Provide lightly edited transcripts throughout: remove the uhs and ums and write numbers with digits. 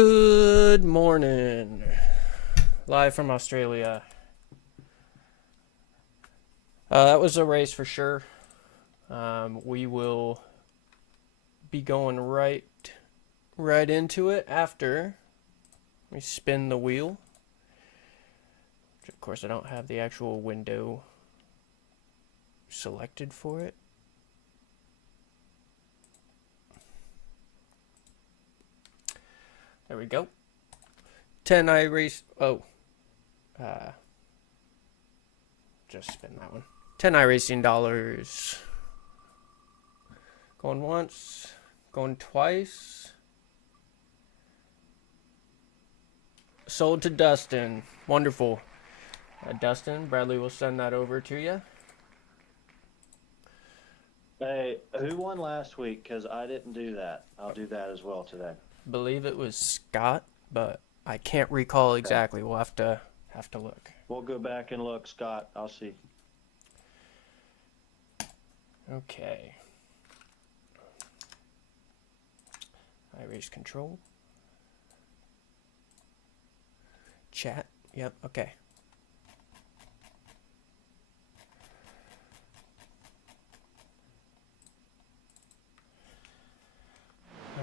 Good morning. Live from Australia. That was a race for sure. We will be going right into it after we spin the wheel. Which of course I don't have the actual window selected for it. There we go. 10 I race. Just spin that one. 10 iRacing dollars. Going once. Going twice. Sold to Dustin. Wonderful. Dustin, Bradley will send that over to you. Hey, who won last week? Because I didn't do that. I'll do that as well today. Believe it was Scott, but I can't recall exactly. We'll have to look. We'll go back and look, Scott. I'll see. Okay. iRace control. Chat. Yep. Okay.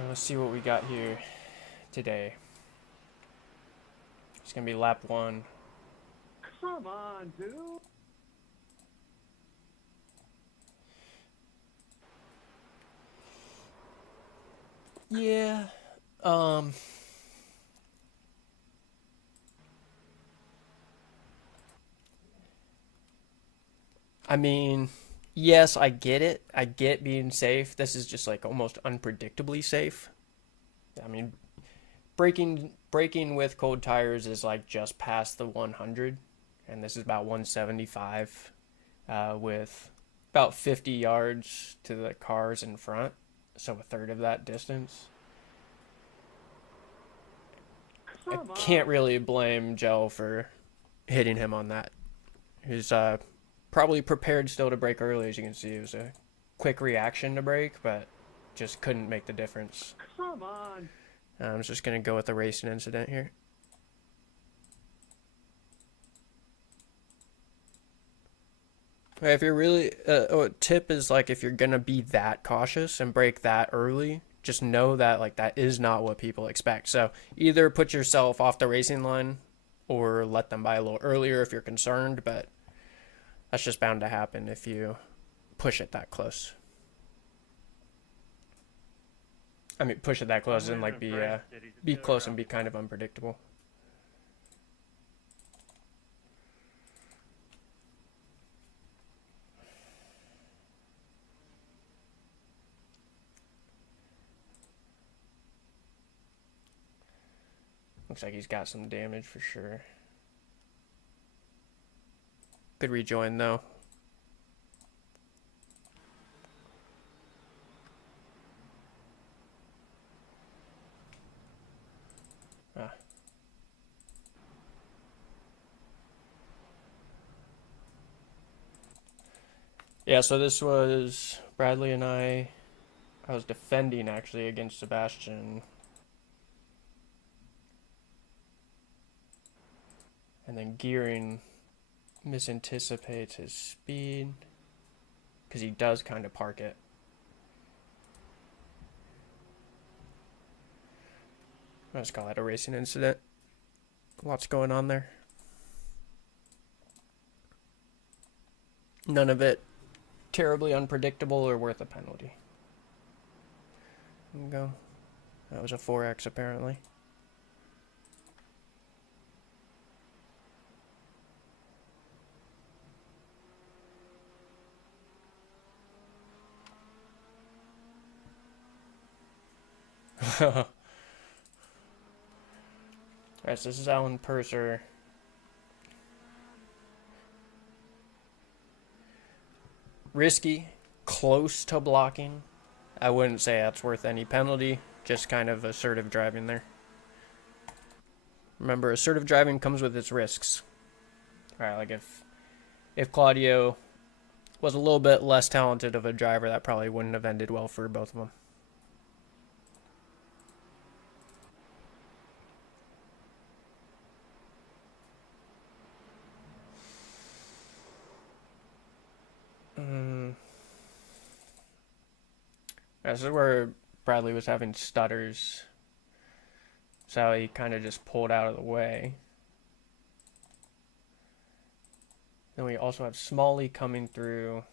Let's see what we got here today. It's gonna be lap 1. Come on, dude. Yeah. I mean, yes, I get it. I get being safe. This is just like almost unpredictably safe. I mean, braking with cold tires is like just past the 100, and this is about 175 with about 50 yards to the cars in front, so a third of that distance. I can't really blame Joe for hitting him on that. He's probably prepared still to brake early, as you can see. It was a quick reaction to brake, but just couldn't make the difference. Come on. I'm just going to go with the racing incident here. If you're really, a tip is like if you're going to be that cautious and brake that early, just know that like that is not what people expect. So either put yourself off the racing line or let them by a little earlier if you're concerned, but that's just bound to happen if you push it that close. I mean, push it that close and like be close and be kind of unpredictable. Looks like he's got some damage for sure. Good rejoin though. Yeah, so this was Bradley and I was defending actually against Sebastian. And then Gearing misanticipates his speed because he does kind of park it. Let's call that a racing incident. Lots going on there. None of it terribly unpredictable or worth a penalty. There we go. That was a 4X apparently. Alright, so this is Alan Purser. Risky, close to blocking. I wouldn't say that's worth any penalty, just kind of assertive driving there. Remember, assertive driving comes with its risks. Alright, like if Claudio was a little bit less talented of a driver, that probably wouldn't have ended well for both of them. This is where Bradley was having stutters. So he kind of just pulled out of the way. Then we also have Smalley coming through,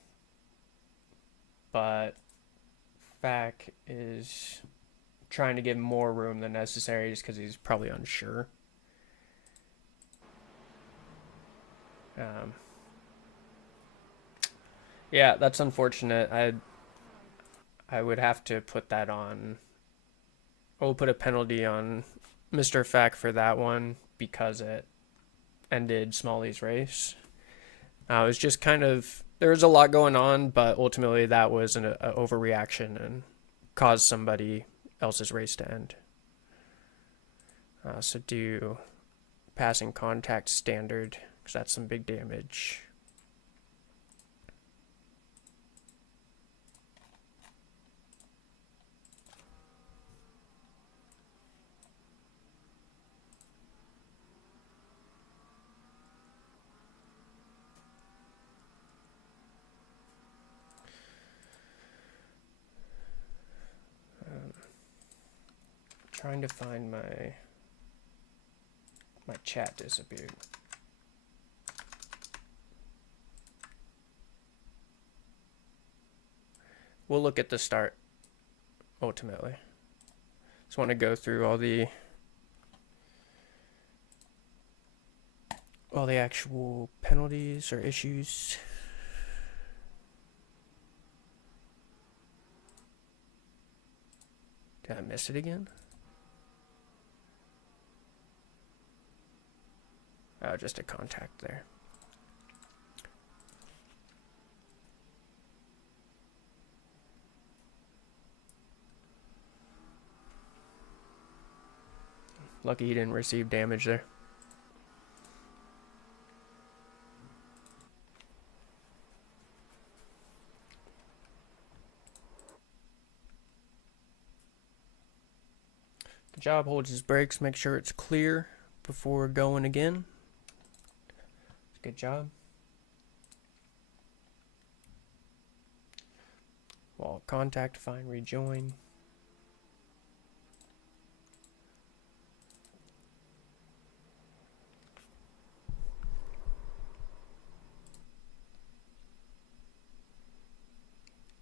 but Fack is trying to give more room than necessary just because he's probably unsure. Yeah, that's unfortunate. I would have to put that on. We'll put a penalty on Mr. Fack for that one because it ended Smalley's race. It was just kind of, there was a lot going on, but ultimately that was an overreaction and caused somebody else's race to end. So do passing contact standard because that's some big damage. Trying to find my chat disappeared. We'll look at the start ultimately. Just want to go through all the actual penalties or issues. Did I miss it again? Oh, just a contact there. Lucky he didn't receive damage there. Good job, holds his brakes, make sure it's clear before going again. Good job. Wall contact, fine, rejoin.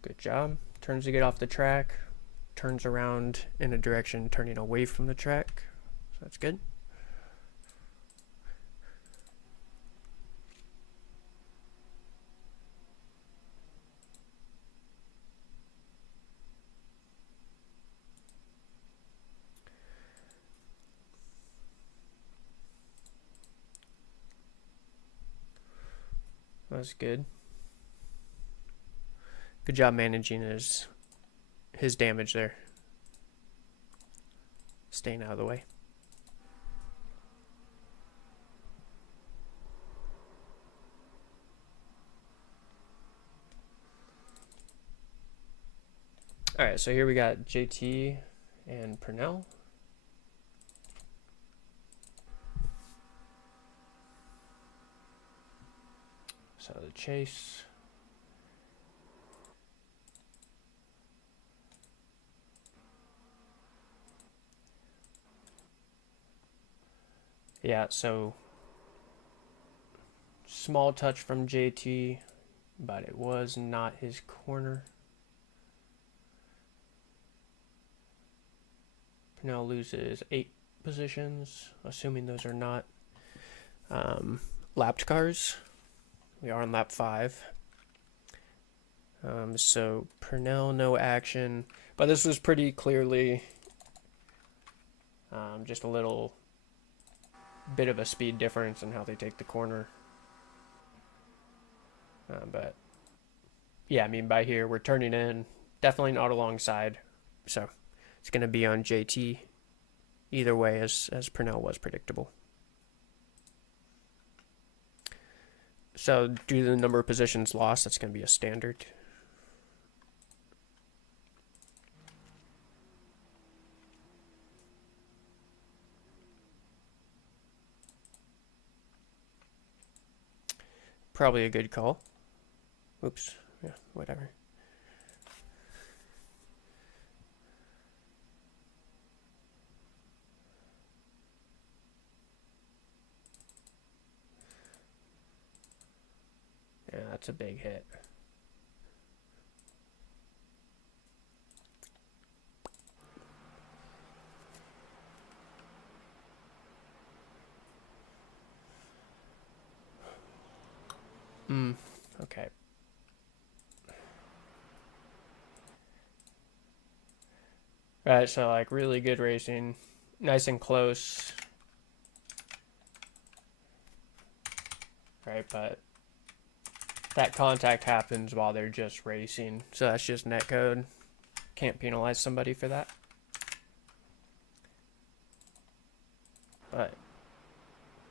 Good job. Turns to get off the track. Turns around in a direction turning away from the track. So that's good. That's good. Good job managing his damage there. Staying out of the way. All right, so here we got JT and Purnell. So the chase. Yeah, so small touch from JT, but it was not his corner. Purnell loses 8 positions, assuming those are not lapped cars. We are on lap 5. So Purnell, no action, but this was pretty clearly just a little bit of a speed difference in how they take the corner. But yeah, I mean, by here we're turning in, definitely not alongside, so it's going to be on JT either way, as Purnell was predictable. So due to the number of positions lost, that's going to be a standard. Probably a good call. Oops. Yeah, whatever. That's a big hit. Okay. Right, so like really good racing, nice and close. Right, but that contact happens while they're just racing, so that's just netcode. Can't penalize somebody for that. But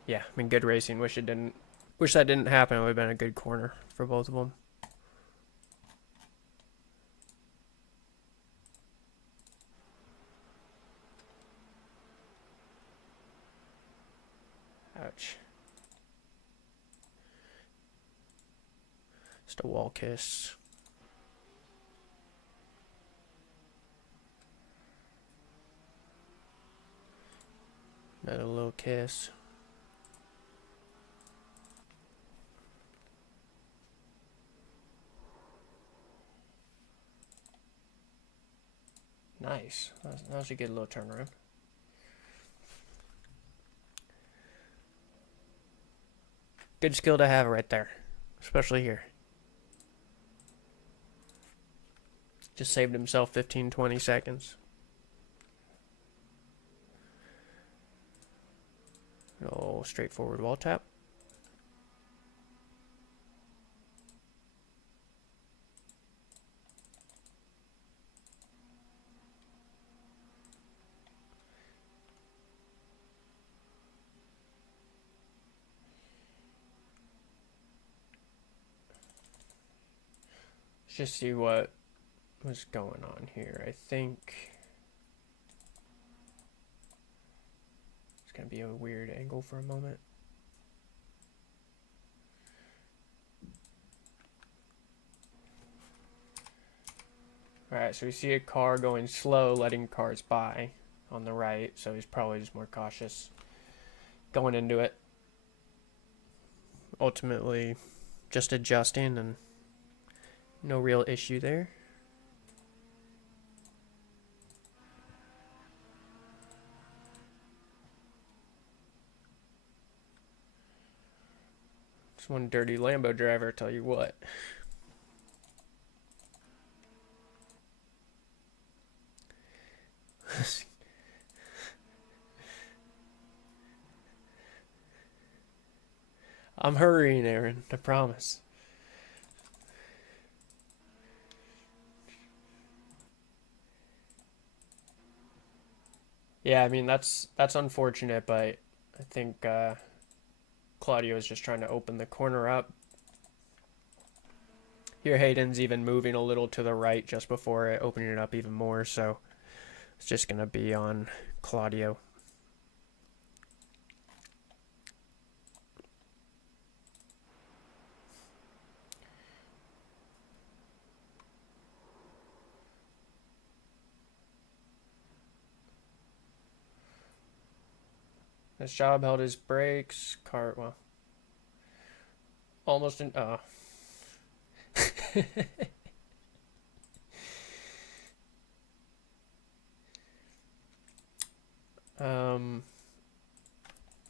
yeah, I mean, good racing. Wish that didn't happen. It would have been a good corner for both of them. Ouch. Just a wall kiss. Another little kiss. Nice. That was a good little turnaround. Good skill to have right there, especially here. Just saved himself 15, 20 seconds. No straightforward wall tap. Let's just see what was going on here. I think it's gonna be a weird angle for a moment. Alright, so we see a car going slow, letting cars by on the right, so he's probably just more cautious going into it. Ultimately, just adjusting and no real issue there. Just one dirty Lambo driver, tell you what. I'm hurrying, Aaron, I promise. Yeah, I mean that's unfortunate, but I think Claudio is just trying to open the corner up. Here Hayden's even moving a little to the right just before it, opening it up even more, so it's just gonna be on Claudio. Nice job, held his brakes. Car, well, almost in.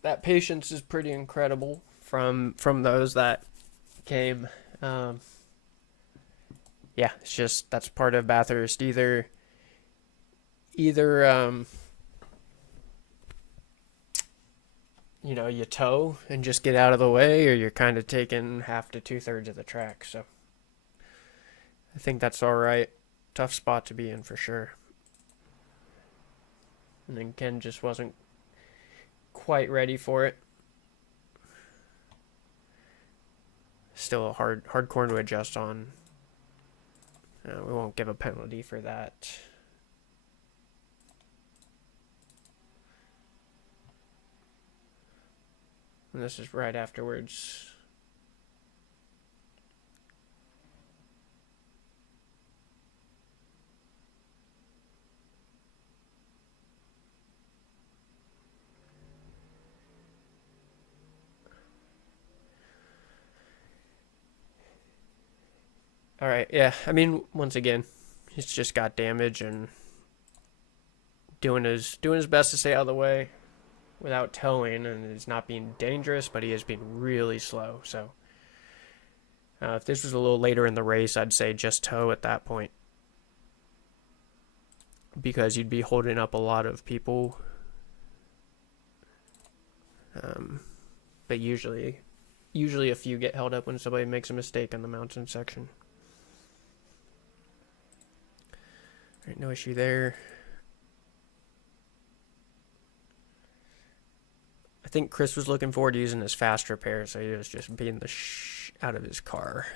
That patience is pretty incredible from those that came. Yeah, it's just that's part of Bathurst. Either you know, you tow and just get out of the way, or you're kind of taking half to 2/3 of the track. So I think that's all right. Tough spot to be in for sure. And then Ken just wasn't quite ready for it. Still a hard corner to adjust on. We won't give a penalty for that. And this is right afterwards. All right, yeah. I mean, once again, he's just got damage and doing his best to stay out of the way without towing, and he's not being dangerous, but he is being really slow. So if this was a little later in the race, I'd say just tow at that point because you'd be holding up a lot of people. Um, but usually a few get held up when somebody makes a mistake on the mountain section. All right, no issue there. I think Chris was looking forward to using his fast repair, so he was just beating the out of his car.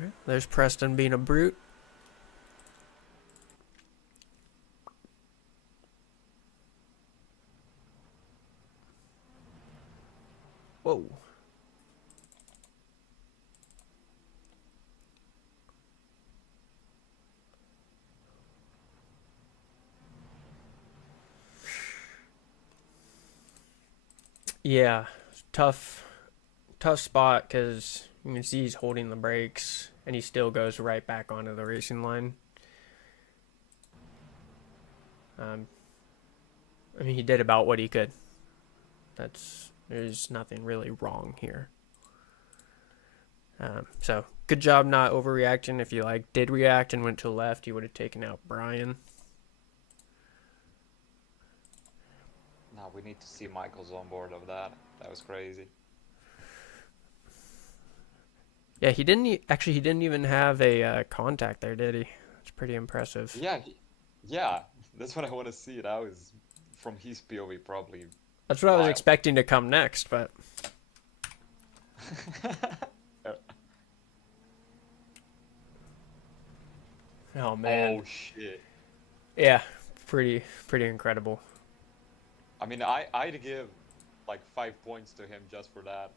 All right, there's Preston being a brute. Whoa. Yeah, tough spot because you can see he's holding the brakes and he still goes right back onto the racing line. I mean, he did about what he could. There's nothing really wrong here. So good job not overreacting. If you did react and went to the left, you would have taken out Brian. Now we need to see Michael's on board of that. That was crazy. Yeah, he didn't even have a contact there, did he? It's pretty impressive. Yeah, that's what I want to see. That was from his POV probably. That's what I was wild. expecting to come next, but oh man. Oh shit. Yeah, pretty incredible. I mean, I'd give like 5 points to him just for that.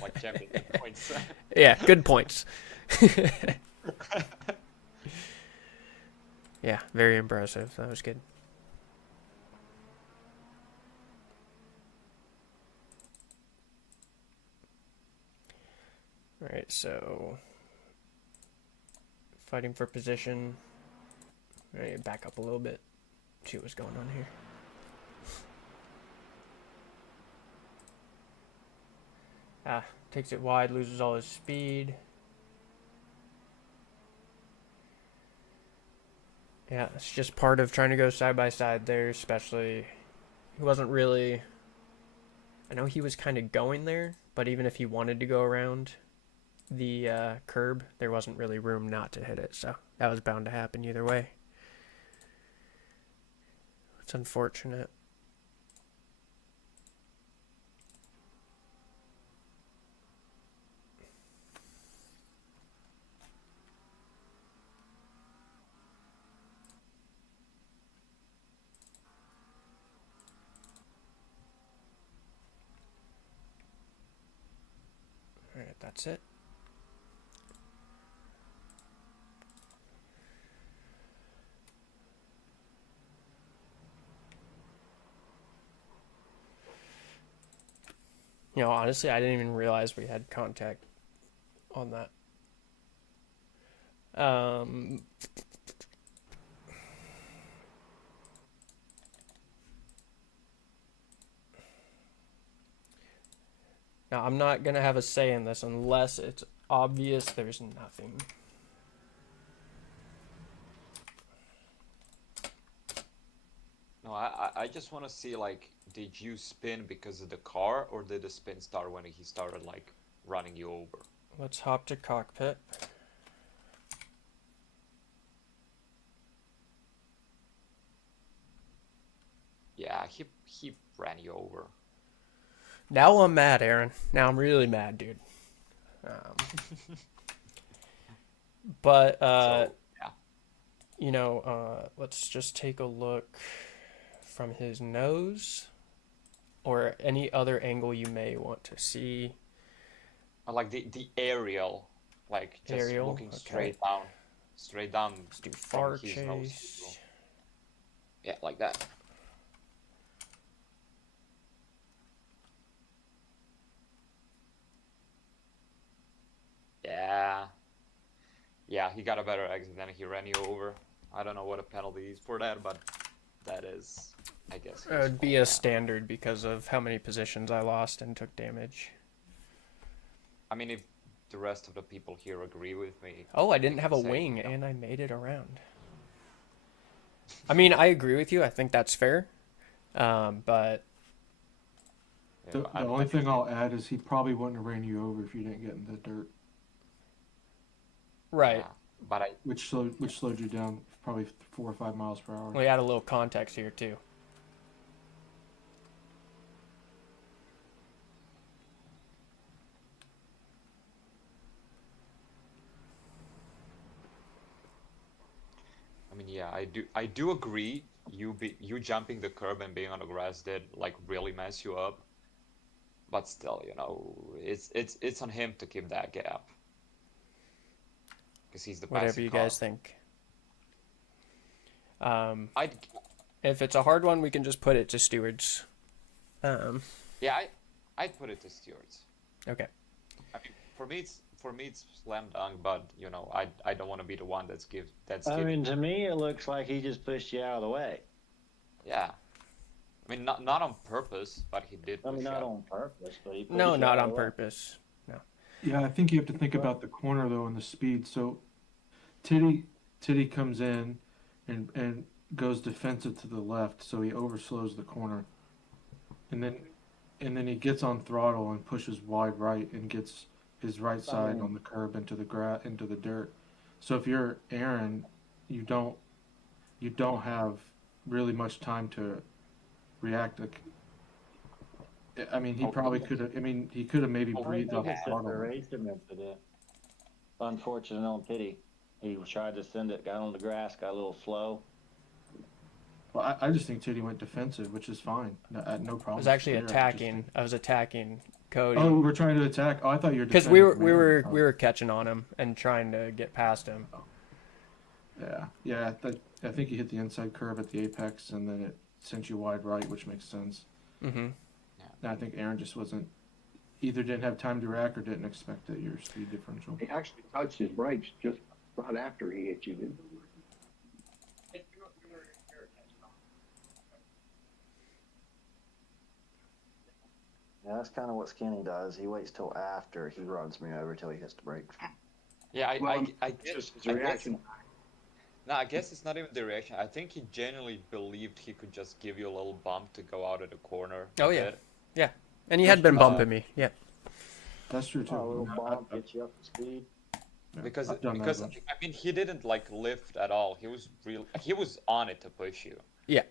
Like championship points. Yeah, good points. Yeah, very impressive. That was good. All right, so fighting for position. All right, back up a little bit. See what's going on here. Takes it wide, loses all his speed. Yeah, it's just part of trying to go side by side there, especially he wasn't really, I know he was kind of going there, but even if he wanted to go around the curb, there wasn't really room not to hit it, so that was bound to happen either way. It's unfortunate. All right, that's it. You know, honestly, I didn't even realize we had contact on that. Now, I'm not going to have a say in this unless it's obvious there's nothing. No, I just want to see, like, did you spin because of the car, or did the spin start when he started, like, running you over? Let's hop to cockpit. Yeah, he ran you over. Now I'm mad, Aaron. Now I'm really mad, dude. But, So, yeah. you know, let's just take a look from his nose or any other angle you may want to see. I like the aerial, like just Aerial, looking okay. straight down Let's do from far his nose. chase. Yeah, like that. Yeah. Yeah, he got a better exit than he ran you over. I don't know what a penalty is for that, but that is, I guess, It his would be fault, a yeah. standard because of how many positions I lost and took damage. I mean, if the rest of the people here agree with me, Oh, I we didn't have can a say, wing you know, and I made it around. I mean, I agree with you. I think that's fair. But The I only think thing I'll add is he probably wouldn't have ran you over if you didn't get in the dirt, right, yeah, but I, which slowed you down probably 4 or 5 miles per hour. we add a little context here too. mean, yeah, I do agree. You jumping the curb and being on the grass did like really mess you up. But still, you know, it's on him to keep that gap because he's the Whatever passing you car. guys think. Um, I'd if it's a hard one, we can just put it to stewards. yeah, I'd put it to Stewart's. Okay. I mean, for me it's slam dunk, but you know, I don't want to be the one that's I giving. mean, to me, it looks like he just pushed you out of the way. Yeah. I mean, not on purpose, but he did I push mean, not out. on purpose, but he pushed No, you not out of on the way. purpose. No. Yeah, I think you have to think about the corner though and the speed. So Titty comes in and goes defensive to the left, so he overslows the corner, and then he gets on throttle and pushes wide right and gets his right side on the curb into the dirt. So if you're Aaron, you don't have really much time to react. Like, I mean, he Oh, probably could have. I mean, he could have maybe Oh, I breathed think off the it's just a throttle. racing incident. Unfortunate on Pity. He tried to send it, got on the grass, got a little slow. Well, I just think Titty went defensive, which is fine. No problem. I was actually there. I just attacking. think- I was attacking Cody Oh, we're trying to attack. Oh, I thought you were because defending we Aaron. were catching on him and trying to get past him. Yeah. I think you hit the inside curve at the apex, and then it sent you wide right, which makes sense. Mm-hmm. And I think Aaron just either didn't have time to react or didn't expect that your speed differential. He actually touched his brakes just right after he hit you, didn't he? Yeah, that's kind of what Skinny does. He waits till after he runs me over till he hits the brakes. Yeah, Well, I it's guess, just his I guess reaction. no, I guess it's not even the reaction. I think he genuinely believed he could just give you a little bump to go out of the corner. Oh, a yeah. bit. Yeah, and he had been bumping me. Yeah. That's true too. Oh, a little I- bump I- gets you up to speed. yeah, Because I've done that a because bunch. I mean he didn't like lift at all. He was on it to push you. Yeah.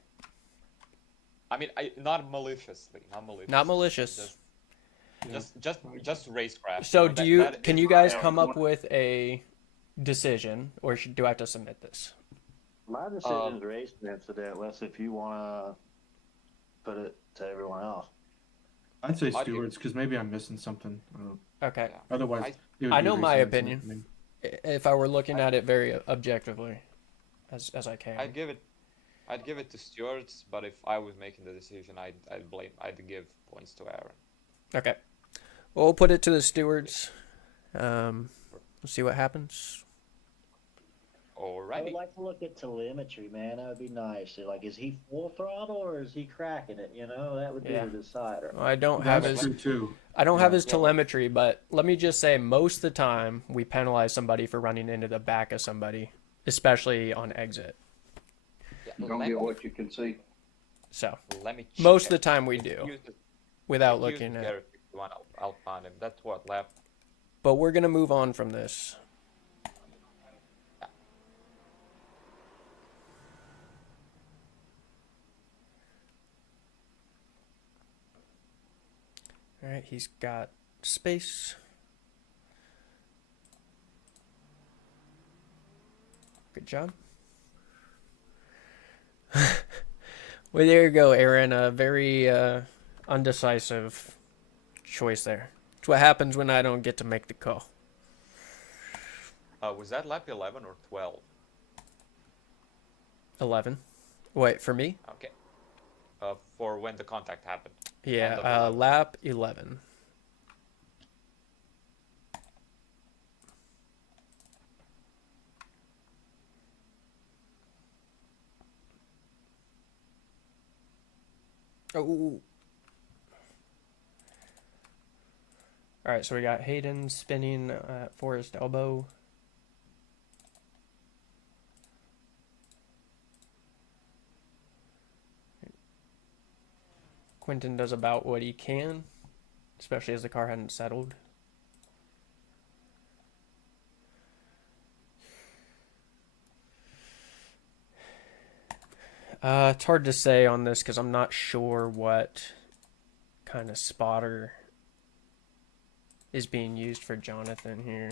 I mean, not maliciously, not malicious. Not malicious. Just racecraft. So You know, can is you guys yeah, come up with a decision, or do I have to submit this? My decision is racing incident, unless if you want to put it to everyone else. I'd say I'd give- stewards because maybe I'm missing something. I don't know. Okay. Yeah. Otherwise, it would I be know my racing opinion. incident to me. If I were looking at it very objectively, as I can. I'd give it to Stewart's, but if I was making the decision, I'd give points to Aaron. Okay. Well, we'll put it to the stewards. We'll see what happens. I would Alrighty. like to look at telemetry, man. That would be nice. Like, is he full throttle or is he cracking it? You know, that would be Yeah. the decider. Well, I don't have That's his true too. I don't have Yeah. his telemetry, but let me just say most of the time we penalize somebody for running into the back of somebody, especially on exit. Yeah, You don't get what you can see. So let me most of the check. time we If do you- without if you looking at. Gareth, if you want, I'll find him. That's what left. But we're gonna move on from this. All right, he's got space. Good job. Well, there you go, Aaron. A very undecisive choice there. It's what happens when I don't get to make the call. Was that lap 11 or 12? 11. Wait, for me? Okay. For when the contact happened. Yeah, End of 11. lap 11. Oh. All right, so we got Hayden spinning at Forest Elbow. Quentin does about what he can, especially as the car hadn't settled. It's hard to say on this because I'm not sure what kind of spotter is being used for Jonathan here.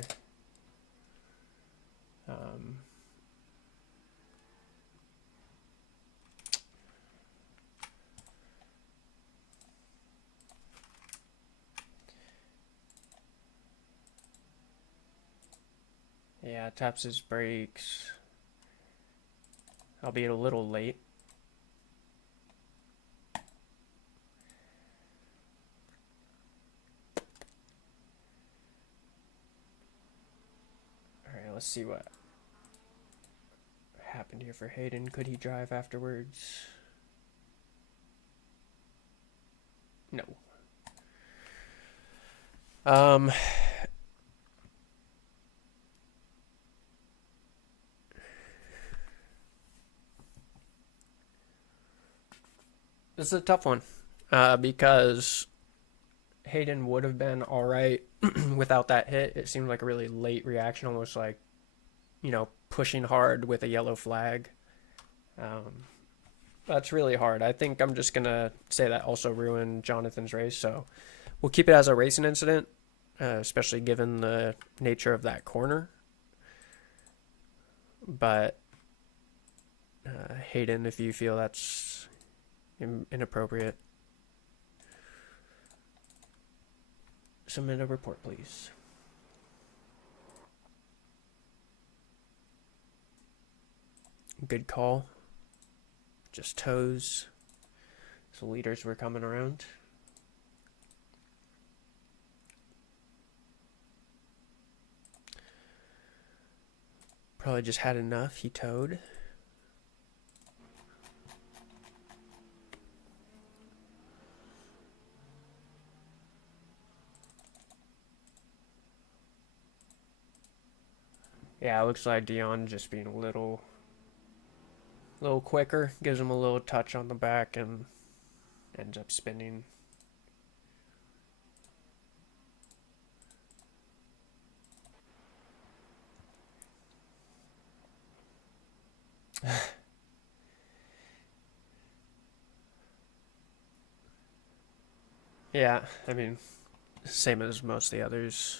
Yeah, taps his brakes. I'll be a little late. Alright, let's see what happened here for Hayden. Could he drive afterwards? No. This is a tough one because Hayden would have been all right without that hit. It seemed like a really late reaction, almost like, pushing hard with a yellow flag. That's really hard. I think I'm just going to say that also ruined Jonathan's race. So we'll keep it as a racing incident, especially given the nature of that corner. But Hayden, if you feel that's inappropriate, submit a report, please. Good call. Just toes. So leaders were coming around. Probably just had enough. He towed. Yeah, it looks like Dion just being a little quicker, gives him a little touch on the back and ends up spinning. Yeah, I mean, same as most of the others.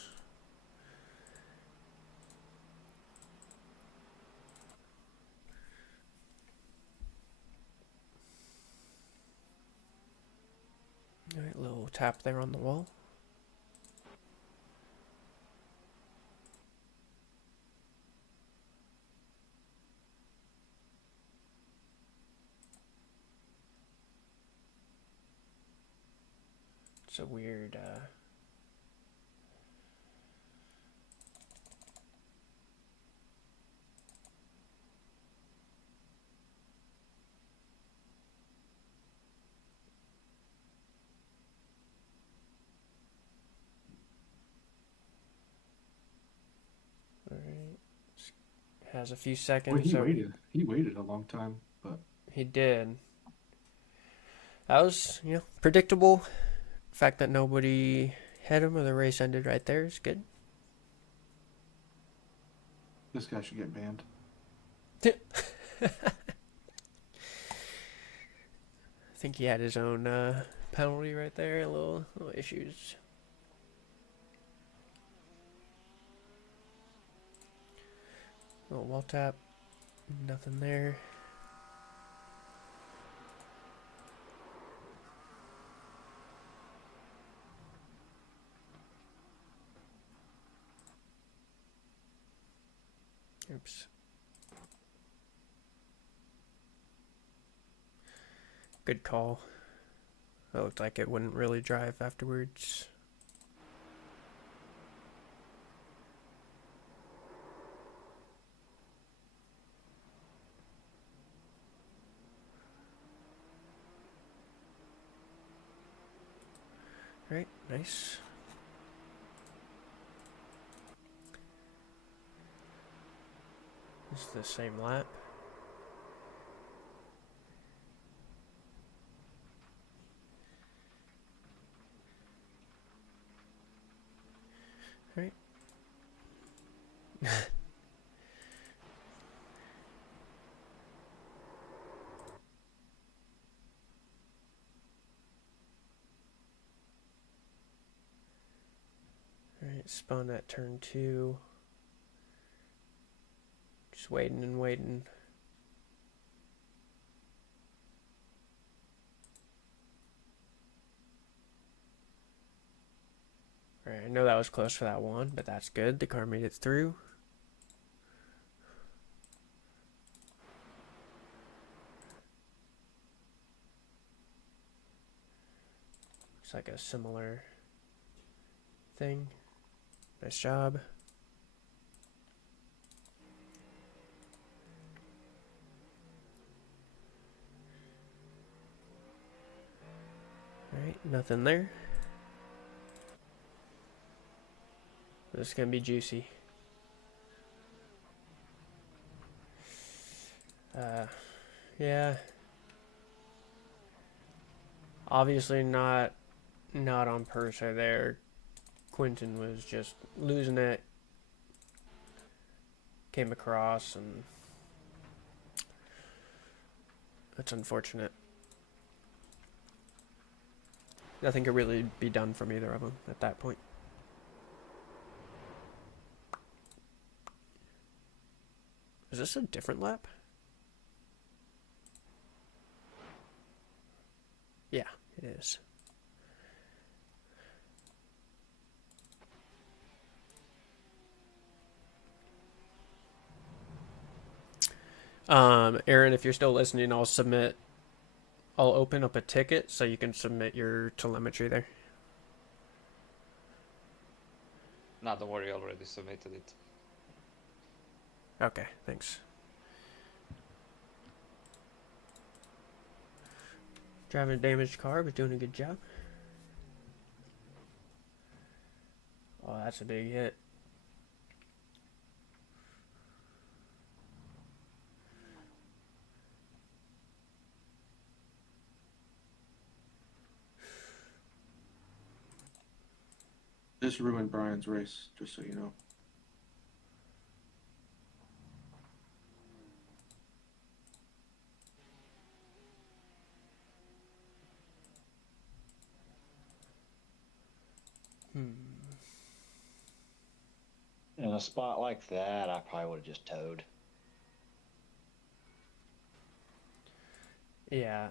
All right, little tap there on the wall. It's a weird all right. Has a few Well, seconds. he So waited. He waited a long time, but he did. That was, predictable. The fact that nobody hit him or the race ended right there is good. this guy should get banned. I think he had his own penalty right there. Little issues. Little wall tap. Nothing there. Oops. Good call. It looked like it wouldn't really drive afterwards. Alright, nice. This is the same lap. Alright. Alright, spun at turn 2. Just waiting and waiting. Alright, I know that was close for that one, but that's good. The car made it through. Looks like a similar thing. Nice job. Alright, nothing there. This is gonna be juicy. Yeah. Obviously not on Persa there. Quentin was just losing it. Came across, and that's unfortunate. Nothing could really be done from either of them at that point. Is this a different lap? Yeah, it is. Aaron, if you're still listening, I'll open up a ticket so you can submit your telemetry there. No, don't worry, I already submitted it. Okay, thanks. Driving a damaged car, but doing a good job. Oh, that's a big hit. This ruined Brian's race, just so you know. In a spot like that, I probably would have just towed. Yeah.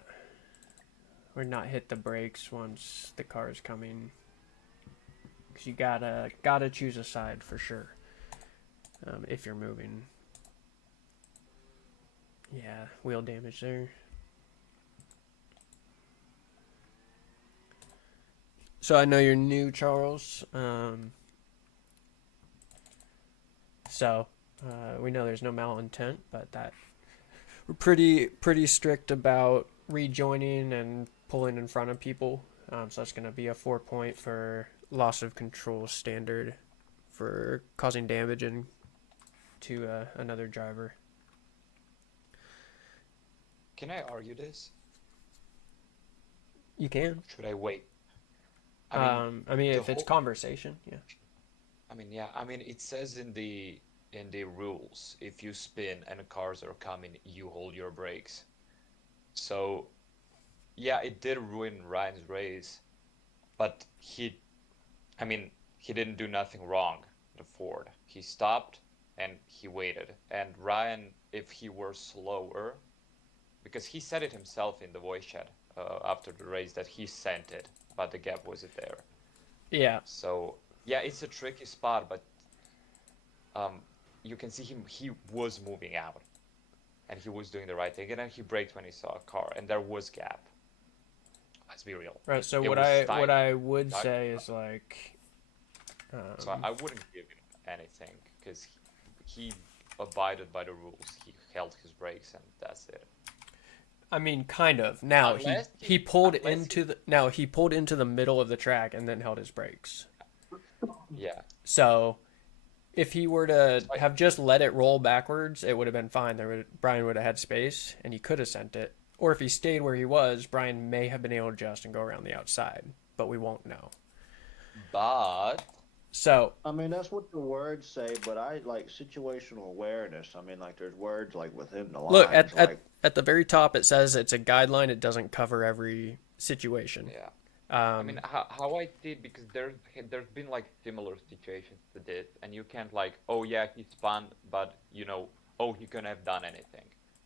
Or not hit the brakes once the car's coming. Because you gotta choose a side for sure. If you're moving. Yeah, wheel damage there. So I know you're new, Charles. We know there's no malintent, but that we're pretty strict about rejoining and pulling in front of people. So that's going to be a 4-point for loss of control standard for causing damage to another driver. Can I argue this? You can. Should I wait? I mean, the if it's whole- conversation, yeah. It says in the rules, if you spin and cars are coming, you hold your brakes. So, yeah, it did ruin Ryan's race, but he didn't do nothing wrong, the Ford. He stopped and he waited. And Ryan, if he were slower, because he said it himself in the voice chat after the race that he sent it, but the gap wasn't there. Yeah. So, yeah, it's a tricky spot, but you can see he was moving out and he was doing the right thing, and then he braked when he saw a car and there was gap. let's be real. Right. So It what was what tight. I would Tight. say is like, So I wouldn't give him anything because he abided by the rules. He held his brakes, and that's it. I mean, kind of. Now Unless he he, pulled unless he, into the now he pulled into the middle of the track and then held his brakes. yeah. So if he were to So I, have just let it roll backwards, it would have been fine. Brian would have had space and he could have sent it. Or if he stayed where he was, Brian may have been able to adjust and go around the outside, but we won't know. but So I mean, that's what the words say, but I like situational awareness. I mean, like there's words like within the look lines, like at the very top, it says it's a guideline. It doesn't cover every situation. yeah. I mean, Um, how I did because there's been like similar situations to this, and you can't like, oh yeah, he spun, but oh he couldn't have done anything.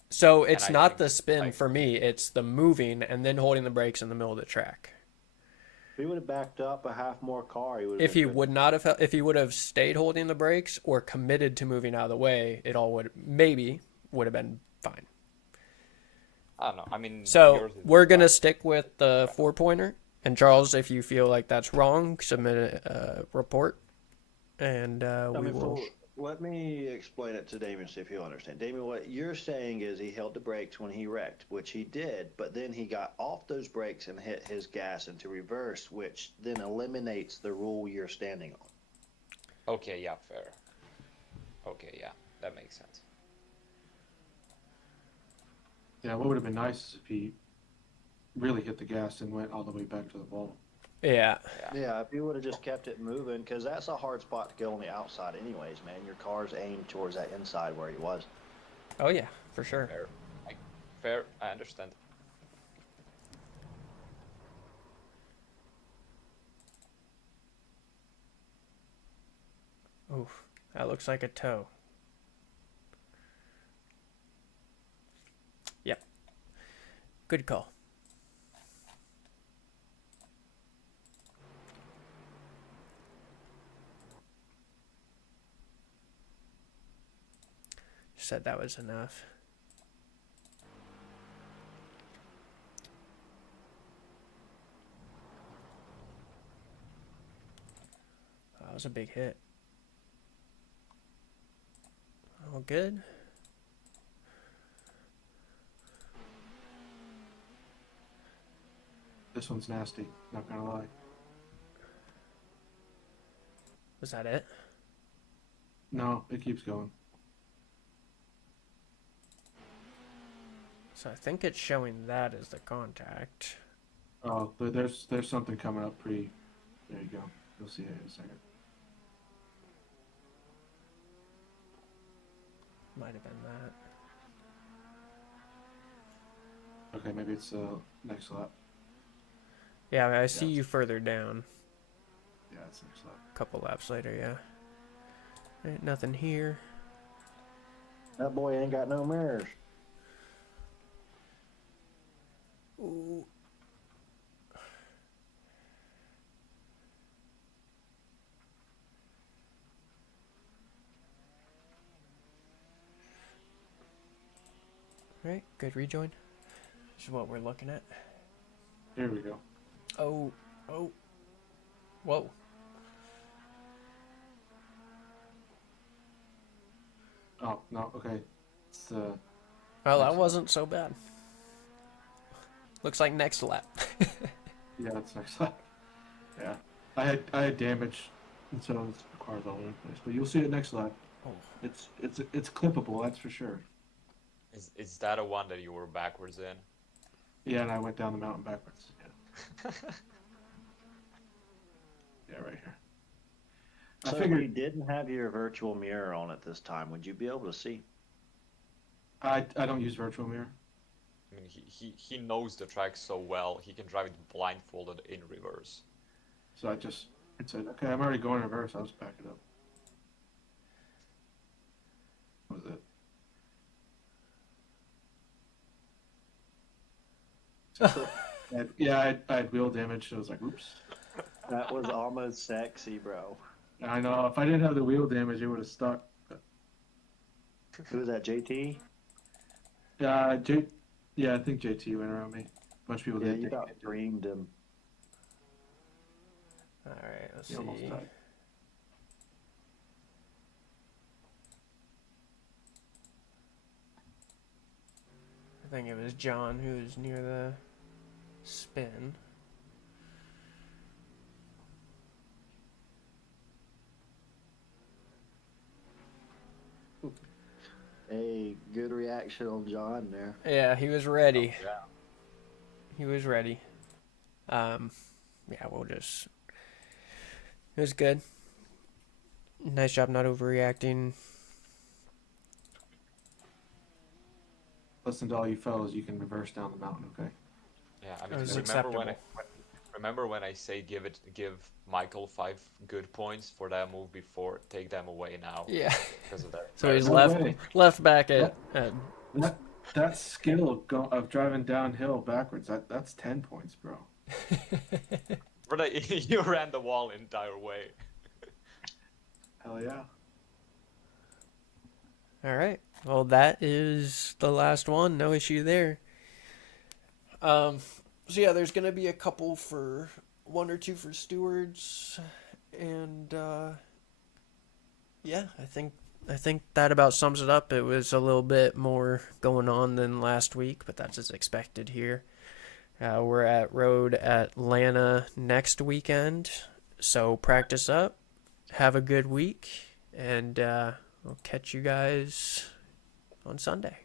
so And it's I not think the spin like, for me. It's the moving and then holding the brakes in the middle of the track. if he would have backed up a half more car, he would have If been he good. would not have, if he would have stayed holding the brakes or committed to moving out of the way, it all would have been fine. I don't know. I mean, So yours is we're gonna right. stick with the 4-pointer. And Charles, if you feel like that's wrong, submit a report, and I we mean, will. let me explain it to Damien, see if he'll understand. Damien, what you're saying is he held the brakes when he wrecked, which he did, but then he got off those brakes and hit his gas into reverse, which then eliminates the rule you're standing on. Okay, yeah, fair. Okay, yeah, that makes sense. Yeah, what would have been nice is if he really hit the gas and went all the way back to the ball. Yeah. Yeah. Yeah, if you would have just kept it moving, because that's a hard spot to go on the outside, anyways, man. Your car's aimed towards that inside where he was. Oh yeah, for sure. Fair. Like, fair. I understand. Oof, that looks like a toe. Yep. Good call. Said that was enough. That was a big hit. All good. This one's nasty, not gonna lie. Was that it? No, it keeps going. So I think it's showing that as the contact. Oh, there's something coming up pretty. There you go. You'll see it in a second. Might have been that. Okay, maybe it's next lap. Yeah, I see Yeah. you further down. Yeah, it's next lap. A couple laps later, yeah. Ain't nothing here. That boy ain't got no mirrors. Ooh. Right, good rejoin. This is what we're looking at. Here we go. Oh, oh, whoa. Oh no, okay. It's Well, Next that lap. wasn't so bad. Looks like next lap. yeah, it's next lap. Yeah, I had damage, and so it's cars all over the place. But you'll see it next lap. Oh. It's clippable, that's for sure. Is that a one that you were backwards in? Yeah, and I went down the mountain backwards. Yeah, yeah, right here. I So if figured you didn't have your virtual mirror on at this time, would you be able to see? I don't use virtual mirror. I mean, he knows the track so well. He can drive it blindfolded in reverse. So it said, okay, I'm already going in reverse. I'll just back it up. That was it. I had wheel damage. So I was like, oops. That was almost sexy, bro. I know. If I didn't have the wheel damage, it would have stuck. Who was that, JT? Yeah, I think JT went around me. bunch of people Yeah, did. you about dreamed him. All right, let's He almost see. died. I think it was John who was near the spin. Hey, good reaction on John there. Yeah, he was ready. Yeah. He was ready. Yeah, we'll just. It was good. Nice job not overreacting. Listen to all you fellas. You can reverse down the mountain, okay? Yeah, I It mean, was remember when I say give Michael 5 good points for that move before, take them away now Yeah. because of that. So he's No left way. left back at. That skill of driving downhill backwards, that's 10 points, bro. But you ran the wall entire way. Hell yeah. All right. Well, that is the last one. No issue there. So yeah, there's gonna be a couple for 1 or 2 for stewards, and yeah, I think that about sums it up. It was a little bit more going on than last week, but that's as expected here. We're at Road Atlanta next weekend, so practice up. Have a good week, and we'll catch you guys on Sunday.